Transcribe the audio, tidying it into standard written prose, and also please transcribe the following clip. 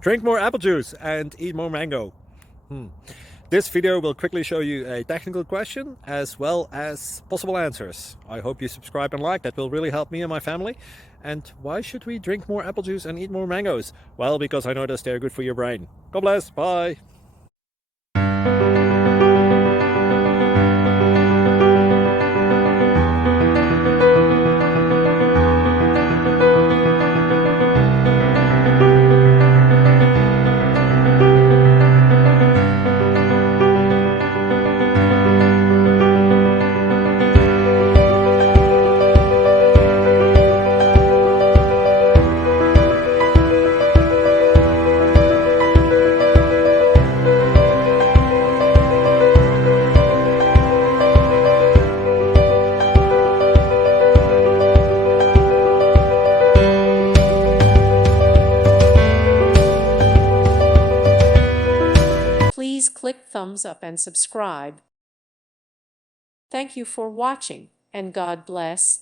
Drink more apple juice and eat more mango. This video will quickly show you a technical question as well as possible answers. I hope you subscribe and like, that will really help me and my family. And why should we drink more apple juice and eat more mangoes? Well, because I noticed they're good for your brain. God bless, bye. Please click thumbs up and subscribe. Thank you for watching, and God bless.